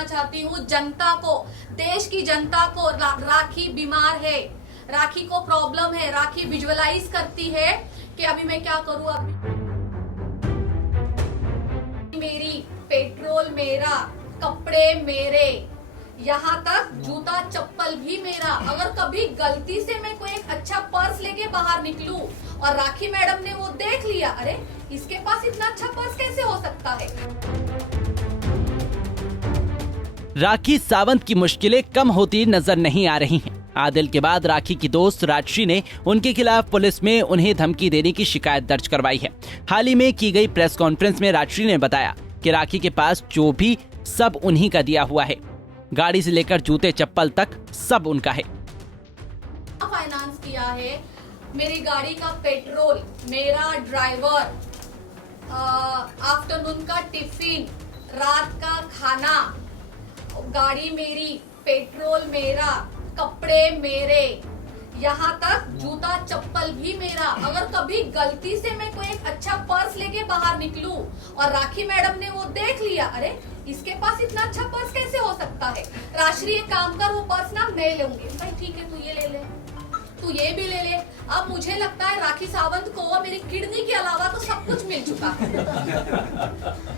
बताना चाहती हूँ जनता को, देश की जनता को, राखी बीमार है, राखी को प्रॉब्लम है, राखी विजुअलाइज करती है कि अभी मैं क्या करूँ, अभी मेरी, पेट्रोल मेरा, कपड़े मेरे, यहाँ तक जूता चप्पल भी मेरा। अगर कभी गलती से मैं कोई एक अच्छा पर्स लेके बाहर निकलूं और राखी मैडम ने वो देख लिया, अरे इसके पास इतना अच्छा पर्स कैसे हो सकता है। राखी सावंत की मुश्किलें कम होती नजर नहीं आ रही हैं। आदिल के बाद राखी की दोस्त राजश्री ने उनके खिलाफ पुलिस में उन्हें धमकी देने की शिकायत दर्ज करवाई है। हाल ही में की गई प्रेस कॉन्फ्रेंस में राजश्री ने बताया कि राखी के पास जो भी सब उन्हीं का दिया हुआ है, गाड़ी से लेकर जूते चप्पल तक सब उनका है। फाइनेंस किया है, मेरी गाड़ी का पेट्रोल मेरा, ड्राइवर, आफ्टरनून का टिफिन, रात का खाना, गाड़ी मेरी, पेट्रोल मेरा, कपड़े मेरे, यहाँ तक जूता चप्पल भी मेरा। अगर कभी गलती से मैं कोई एक अच्छा पर्स लेके बाहर निकलूं और राखी मैडम ने वो देख लिया, अरे इसके पास इतना अच्छा पर्स कैसे हो सकता है। राजश्री एक काम कर, वो पर्स ना मैं लूंगी। भाई ठीक है, तू ये ले ले, तू ये भी ले ले। अब मुझे लगता है राखी सावंत को मेरी किडनी के अलावा तो सब कुछ मिल चुका है।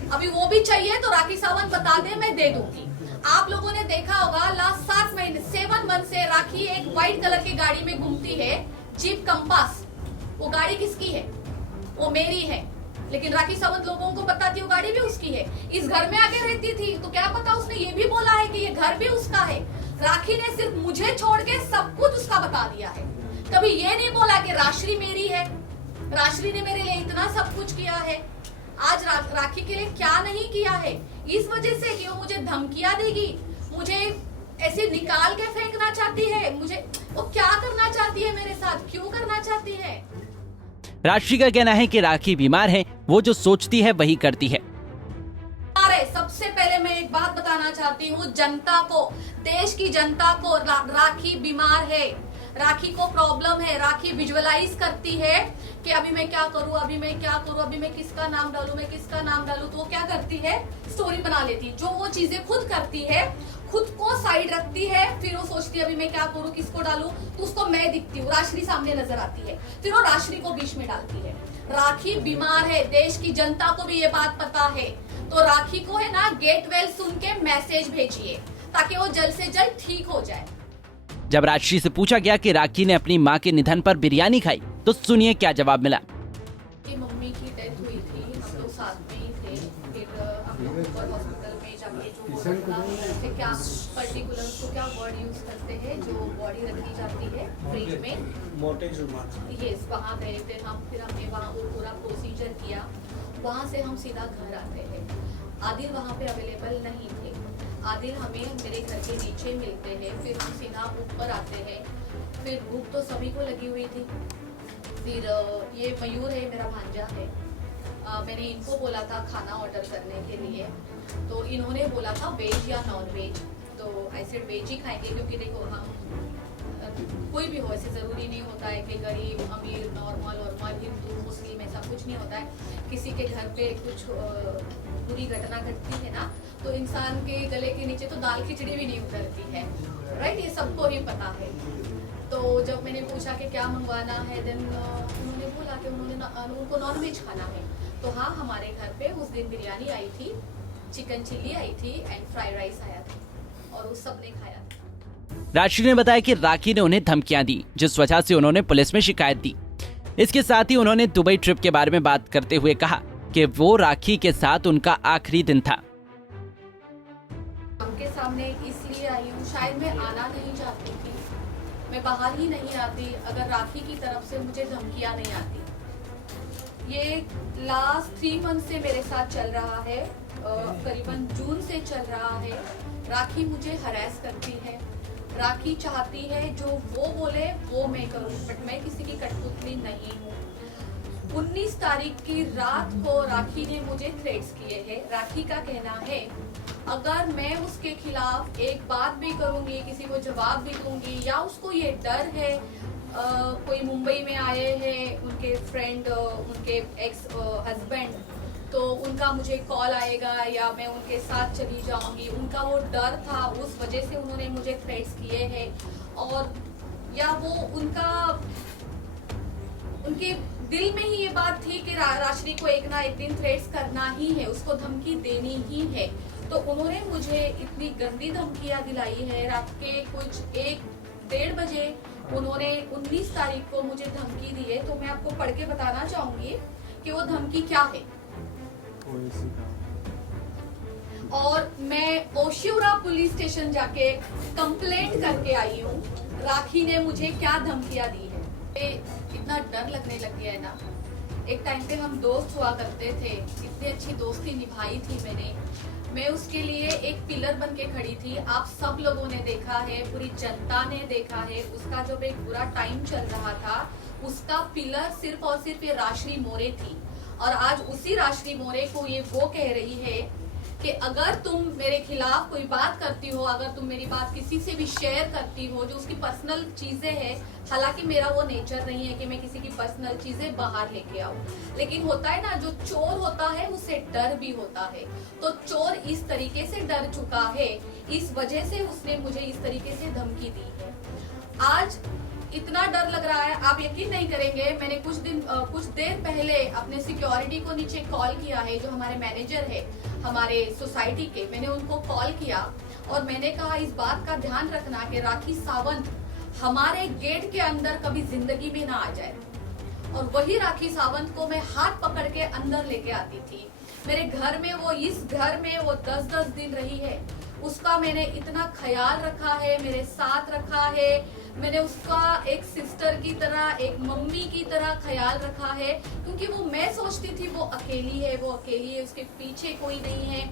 अभी वो भी चाहिए तो राखी सावंत बता दे, मैं दे दूंगी। आप लोगों ने देखा होगा लास्ट 7 महीने 7 मंथ से राखी एक व्हाइट कलर की गाड़ी में घूमती है, जीप कंपास। वो गाड़ी किसकी है? वो मेरी है, लेकिन राखी सावंत लोगों को बताती वो गाड़ी भी उसकी है। इस घर में आके रहती थी तो क्या पता उसने ये भी बोला है कि ये घर भी उसका है। राखी ने सिर्फ मुझे छोड़ के सब कुछ उसका बता दिया है। कभी ये नहीं बोला कि राजश्री मेरी है, राजश्री ने मेरे लिए इतना सब कुछ किया है। आज राखी के लिए क्या नहीं किया है, इस वजह से कि वो मुझे धमकियां देगी, मुझे ऐसे निकाल के फेंकना चाहती है। मुझे वो क्या करना चाहती है मेरे साथ, क्यों करना चाहती है। राजश्री का कहना है कि राखी बीमार है, वो जो सोचती है वही करती है। सबसे पहले मैं एक बात बताना चाहती हूँ जनता को, देश की जनता को, राखी बीमार है, राखी को प्रॉब्लम है, राखी विजुअलाइज करती है कि अभी मैं क्या करूँ, अभी मैं क्या करूँ, अभी मैं किसका नाम डालूं, मैं किसका नाम डालूं। तो वो क्या करती है, स्टोरी बना लेती है। जो वो चीजें खुद करती है, खुद को साइड रखती है, फिर वो सोचती है अभी मैं क्या करूँ, किसको डालूं, तो उसको मैं दिखती हूँ, राजश्री सामने नजर आती है, फिर वो राजश्री को बीच में डालती है। राखी बीमार है, देश की जनता को भी ये बात पता है, तो राखी को है ना गेट वेल सुन के मैसेज भेजिए ताकि वो जल्द से जल्द ठीक हो जाए। जब राजश्री से पूछा गया कि राखी ने अपनी मां के निधन पर बिरयानी खाई तो सुनिए क्या जवाब मिला। कि मम्मी की डेथ हुई थी, हम लोग साथ में ही थे, फिर हम लोग ऊपर हॉस्पिटल में जाके जो क्या पर्टिकुलर उसको क्या वर्ड यूज करते हैं, जो बॉडी रखी जाती है फ्रिज में, यस, वहाँ गए थे हम। फिर हमने वहाँ वो पूरा प्रोसीजर किया, वहाँ से हम सीधा घर आते हैं। आदिल वहाँ पे अवेलेबल नहीं थे, आदिल हमें मेरे घर के नीचे मिलते हैं, फिर हम सीधा ऊपर आते हैं। फिर भूख तो सभी को लगी हुई थी। फिर ये मयूर है, मेरा भांजा है, मैंने इनको बोला था खाना ऑर्डर करने के लिए, तो इन्होंने बोला था वेज या नॉन वेज, तो आई सेड वेज ही खाएंगे, क्योंकि देखो हम कोई भी हो, ऐसे ज़रूरी नहीं होता है कि गरीब अमीर नॉर्मल हिंदू मुस्लिम ऐसा कुछ नहीं होता है। किसी के घर पे कुछ बुरी घटना घटती है ना, तो इंसान के गले के नीचे तो दाल खिचड़ी भी नहीं उतरती है, राइट, ये सबको ही पता है। तो जब मैंने पूछा कि क्या मंगवाना है, देन उन्होंने बोला कि उनको नॉन वेज खाना है। तो हाँ, हमारे घर पे उस दिन बिरयानी आई थी, चिकन चिल्ली आई थी एंड फ्राइड राइस आया था, और उस सब ने खाया था। राजश्री ने बताया कि राखी ने उन्हें धमकियां दी, जिस वजह से उन्होंने पुलिस में शिकायत दी। इसके साथ ही उन्होंने दुबई ट्रिप के बारे में बात करते हुए कहा कि वो राखी के साथ उनका आखिरी दिन था। उनके सामने इसलिए आई हूँ, शायद मैं आना नहीं चाहती थी, मैं बाहर ही नहीं आती अगर राखी की तरफ से मुझे धमकियां नहीं आती। ये लास्ट 3 मंथ से मेरे साथ चल रहा है, करीबन जून से चल रहा है। राखी मुझे हरास करती है, राखी चाहती है जो वो बोले वो मैं करूँ, बट मैं किसी की कठपुतली नहीं हूँ। 19 तारीख की रात को राखी ने मुझे थ्रेट्स किए हैं। राखी का कहना है अगर मैं उसके खिलाफ एक बात भी करूंगी, किसी को जवाब भी दूंगी, या उसको ये डर है, कोई मुंबई में आए हैं उनके फ्रेंड, उनके एक्स हस्बैंड, तो उनका मुझे कॉल आएगा या मैं उनके साथ चली जाऊंगी, उनका वो डर था, उस वजह से उन्होंने मुझे थ्रेट्स किए हैं। और या वो उनके दिल में ही ये बात थी कि राशि को एक ना एक दिन थ्रेट्स करना ही है, उसको धमकी देनी ही है। तो उन्होंने मुझे इतनी गंदी धमकियां दिलाई है। रात के कुछ 1-1:30 बजे उन्होंने 19 तारीख को मुझे धमकी दी है। तो मैं आपको पढ़ के बताना चाहूंगी कि वो धमकी क्या है। और मैं ओशिवरा पुलिस स्टेशन जाके कंप्लेंट करके आई हूँ। राखी ने मुझे क्या धमकियां दी है, इतना डर लगने लग गया है ना। एक टाइम पे हम दोस्त हुआ करते थे, इतनी अच्छी दोस्ती निभाई थी मैं उसके लिए एक पिलर बन के खड़ी थी। आप सब लोगों ने देखा है, पूरी जनता ने देखा है। उसका जब एक बुरा टाइम चल रहा था, उसका पिलर सिर्फ और सिर्फ ये राशि मोरे थी। और आज उसी राशि मोरे को ये वो कह रही है कि अगर तुम मेरे खिलाफ कोई बात करती हो, अगर तुम मेरी बात किसी से भी शेयर करती हो जो उसकी पर्सनल चीजें हैं, हालांकि मेरा वो नेचर नहीं है कि मैं किसी की पर्सनल चीजें बाहर लेके आऊं, लेकिन होता है ना, जो चोर होता है उससे डर भी होता है। तो चोर इस तरीके से डर चुका है, इस वजह से उसने मुझे इस तरीके से धमकी दी है। आज इतना डर लग रहा है, आप यकीन नहीं करेंगे। मैंने कुछ देर पहले अपने सिक्योरिटी को नीचे कॉल किया है, जो हमारे मैनेजर है हमारे सोसाइटी के। मैंने उनको कॉल किया और मैंने कहा इस बात का ध्यान रखना कि राखी सावंत हमारे गेट के अंदर कभी जिंदगी में ना आ जाए। और वही राखी सावंत को मैं हाथ पकड़ के अंदर लेके आती थी। मेरे घर में वो, इस घर में वो 10-10 दिन रही है। उसका मैंने इतना ख्याल रखा है, मेरे साथ रखा है। मैंने उसका एक सिस्टर की तरह, एक मम्मी की तरह ख्याल रखा है, क्योंकि वो, मैं सोचती थी वो अकेली है, उसके पीछे कोई नहीं है।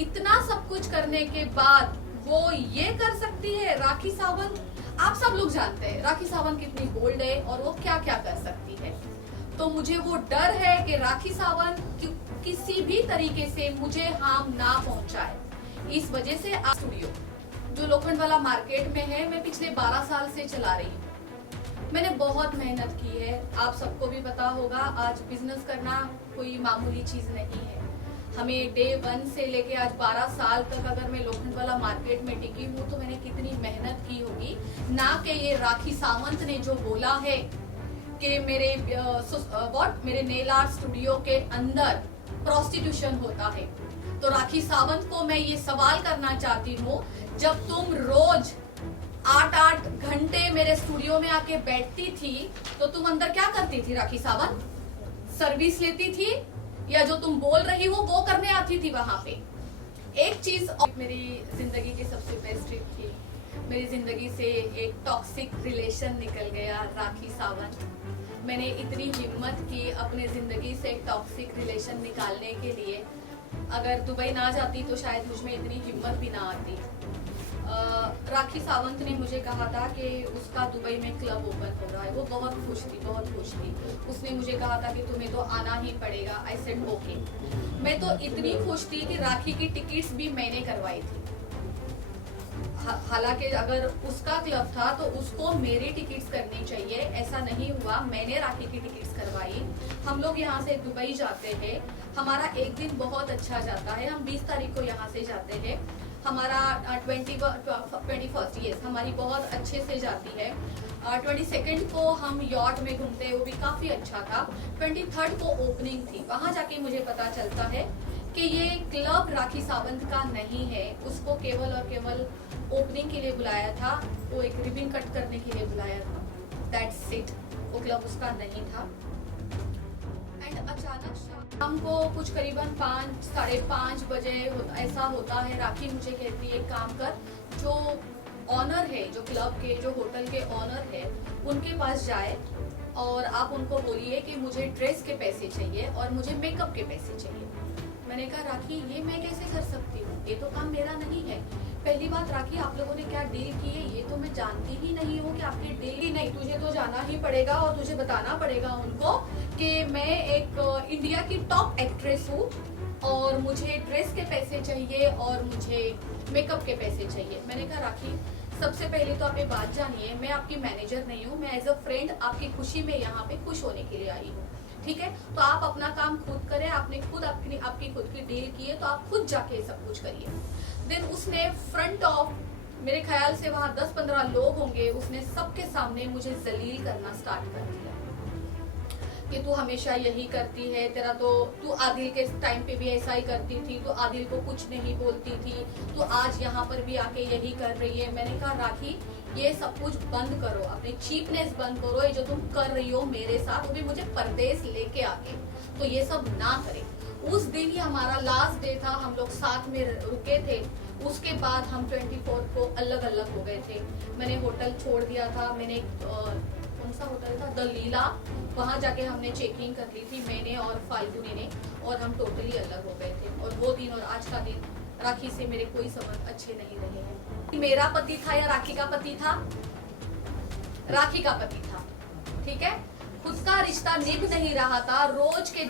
इतना सब कुछ करने के बाद वो ये कर सकती है राखी सावंत। आप सब लोग जानते हैं राखी सावंत कितनी बोल्ड है और वो क्या क्या कर सकती है। तो मुझे वो डर है कि राखी सावंत किसी भी तरीके से मुझे हार्म ना पहुंचाए। इस वजह से स्टूडियो जो लोखंडवाला मार्केट में है, मैं पिछले 12 साल से चला रही हूँ। मैंने बहुत मेहनत की है, आप सबको भी पता होगा। आज बिजनेस करना कोई मामूली चीज नहीं है। हमें डे 1 से लेके आज 12 साल तक अगर मैं लोखंडवाला मार्केट में टिकी हूँ तो मैंने कितनी मेहनत की होगी। ना कि ये राखी सावंत ने जो बोला है कि मेरे नेल आर्ट स्टूडियो के अंदर प्रोस्टिट्यूशन होता है। तो राखी सावंत को मैं ये सवाल करना चाहती हूँ, जब तुम रोज 8-8 घंटे मेरे स्टूडियो में आके बैठती थी तो तुम अंदर क्या करती थी राखी सावंत? सर्विस लेती थी या जो तुम बोल रही हो वो करने आती थी वहां पे? एक चीज मेरी जिंदगी की सबसे बेस्ट ट्रिप थी। मेरी जिंदगी से एक टॉक्सिक रिलेशन निकल गया राखी सावंत। मैंने इतनी हिम्मत की अपने जिंदगी से एक टॉक्सिक रिलेशन निकालने के लिए। अगर दुबई ना जाती तो शायद मुझ में इतनी हिम्मत भी ना आती। राखी सावंत ने मुझे कहा था कि उसका दुबई में क्लब ओपन हो रहा है। वो बहुत खुश थी। उसने मुझे कहा था कि तुम्हें तो आना ही पड़ेगा। I said okay. मैं तो इतनी खुश थी कि राखी की टिकट्स भी मैंने करवाई थी। हालांकि अगर उसका क्लब था तो उसको मेरी टिकट्स करनी चाहिए, ऐसा नहीं हुआ। मैंने राखी की टिकट्स करवाई। हम लोग यहाँ से दुबई जाते हैं। हमारा एक दिन बहुत अच्छा जाता है। हम 20 तारीख को यहाँ से जाते हैं। हमारा 21st यस हमारी बहुत अच्छे से जाती है। 22nd को हम यॉट में घूमते हैं, वो भी काफी अच्छा था। 23rd को ओपनिंग थी। वहां जाके मुझे पता चलता है कि ये क्लब राखी सावंत का नहीं है। उसको केवल और केवल ओपनिंग के लिए बुलाया था, वो एक रिबन कट करने के लिए बुलाया था। That's it. वो क्लब उसका नहीं था। एंड अचानक शाम को कुछ करीबन 5-5:30 बजे ऐसा होता है। राखी मुझे कहती है काम कर, जो ऑनर है, जो क्लब के, जो होटल के ऑनर है, उनके पास जाए और आप उनको बोलिए कि मुझे ड्रेस के पैसे चाहिए और मुझे मेकअप के पैसे चाहिए। मैंने कहा राखी ये मैं कैसे कर सकती हूँ, ये तो काम मेरा नहीं है। पहली बात राखी, आप लोगों ने क्या डील की है ये तो मैं जानती ही नहीं हूँ कि आपकी डील ही नहीं। तुझे तो जाना ही पड़ेगा और तुझे बताना पड़ेगा उनको कि मैं एक इंडिया की टॉप एक्ट्रेस हूँ और मुझे ड्रेस के पैसे चाहिए और मुझे मेकअप के पैसे चाहिए। मैंने कहा राखी सबसे पहले तो आप ये बात जानिए, मैं आपकी मैनेजर नहीं हूँ। मैं एज अ फ्रेंड आपकी खुशी में यहाँ पे खुश होने के लिए आई हूँ, ठीक है, तो आप अपना काम खुद करें, आपने खुद आपकी खुद की डील की है तो आप खुद जाके सब कुछ करिए। देन उसने फ्रंट ऑफ, मेरे ख्याल से वहां 10-15 लोग होंगे, उसने सबके सामने मुझे जलील करना स्टार्ट कर दिया कि तू हमेशा यही करती है, तेरा तो तू आदिल के टाइम पे भी ऐसा ही करती थी, तू आदिल को कुछ नहीं बोलती थी, तू आज यहाँ पर भी आके यही कर रही है। मैंने कहा राखी ये सब कुछ बंद करो, अपनी चीपनेस बंद करो, ये जो तुम कर रही हो मेरे साथ, वो भी मुझे परदेश लेके आके, तो ये सब ना करे। उस दिन ही हमारा लास्ट डे था, हम लोग साथ में रुके थे, उसके बाद हम 24 को अलग अलग हो गए थे। मैंने होटल छोड़ दिया था, मैंने कौन सा होटल था, द लीला, वहां जाके हमने चेकिंग कर ली थी, मैंने और फाल्गुनी ने, और हम टोटली अलग हो गए थे। और वो दिन और आज का दिन राखी से मेरे कोई संबंध अच्छे नहीं रहे हैं। मेरा पति था या राखी का पति था? राखी का पति था, ठीक है। उसका रिश्ता निभ नहीं रहा था, रोज के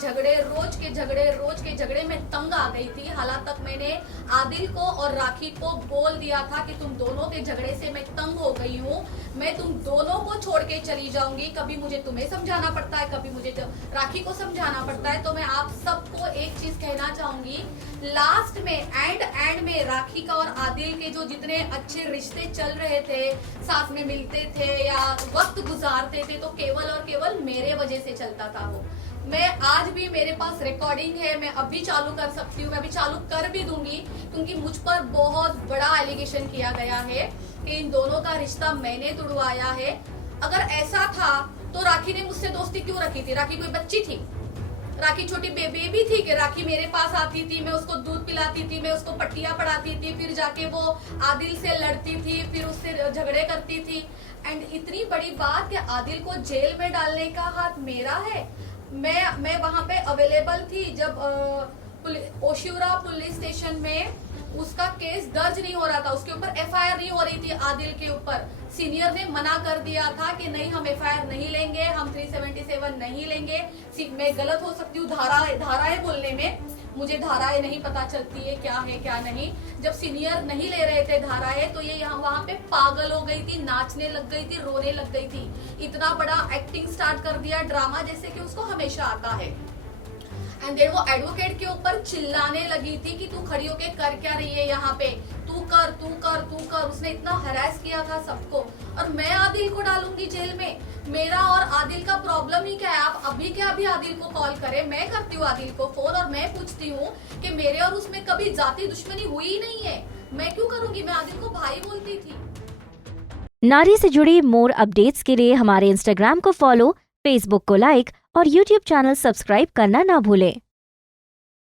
झगड़े में तंग आ गई थी। हालांकि तक मैंने आदिल को और राखी को बोल दिया था कि तुम दोनों के झगड़े से मैं तंग हो गई हूँ, मैं तुम दोनों को छोड़ के चली जाऊंगी। कभी मुझे तुम्हें समझाना पड़ता है, कभी मुझे राखी को समझाना पड़ता है। तो मैं आप सबको एक चीज कहना चाहूंगी, लास्ट में एंड में राखी का और आदिल के जो जितने अच्छे रिश्ते चल रहे थे, साथ में मिलते थे या वक्त गुजारते थे, तो केवल और केवल मेरे वजह से चलता था वो। मैं आज भी, मेरे पास रिकॉर्डिंग है, मैं अभी चालू कर सकती हूँ, मैं अभी चालू कर भी दूंगी, क्योंकि मुझ पर बहुत बड़ा एलिगेशन किया गया है कि इन दोनों का रिश्ता मैंने तुड़वाया है। अगर ऐसा था तो राखी ने मुझसे दोस्ती क्यों रखी थी? राखी कोई बच्ची थी? राखी छोटी बेबी थी कि राखी मेरे पास आती थी, मैं उसको दूध पिलाती थी, मैं उसको पट्टियां पढ़ाती थी, फिर जाके वो आदिल से लड़ती थी, फिर उससे झगड़े करती थी। एंड इतनी बड़ी बात कि आदिल को जेल में डालने का हाथ मेरा है। मैं वहां पे अवेलेबल थी जब ओशिवरा पुलिस स्टेशन में उसका केस दर्ज नहीं हो रहा था, उसके ऊपर एफआईआर नहीं हो रही थी आदिल के ऊपर। सीनियर ने मना कर दिया था कि नहीं, हम एफआईआर नहीं लेंगे, हम 377 नहीं लेंगे। मैं गलत हो सकती हूँ धाराएं बोलने में, मुझे धाराएं नहीं पता चलती है क्या नहीं। जब सीनियर नहीं ले रहे थे धाराएं, तो ये यहाँ वहां पे पागल हो गई थी, नाचने लग गई थी, रोने लग गई थी, इतना बड़ा एक्टिंग स्टार्ट कर दिया, ड्रामा जैसे कि उसको हमेशा आता है। एंड देन वो एडवोकेट के ऊपर चिल्लाने लगी थी कि तू खड़ी होके कर क्या रही है यहाँ पे, तू कर। उसने इतना हरास किया था सबको, और मैं आदिल को डालूंगी जेल में। मेरा और आदिल का प्रॉब्लम ही क्या है? आप अभी क्या अभी आदिल को कॉल करें, मैं करती हूँ आदिल को फोन और मैं पूछती हूँ कि मेरे और उसमें कभी जाति दुश्मनी हुई ही नहीं है, मैं क्यों करूंगी? मैं आदिल को भाई बोलती थी। नारी से जुड़ी मोर अपडेट्स के लिए हमारे इंस्टाग्राम को फॉलो, फेसबुक को लाइक और यूट्यूब चैनल सब्सक्राइब करना ना भूलें।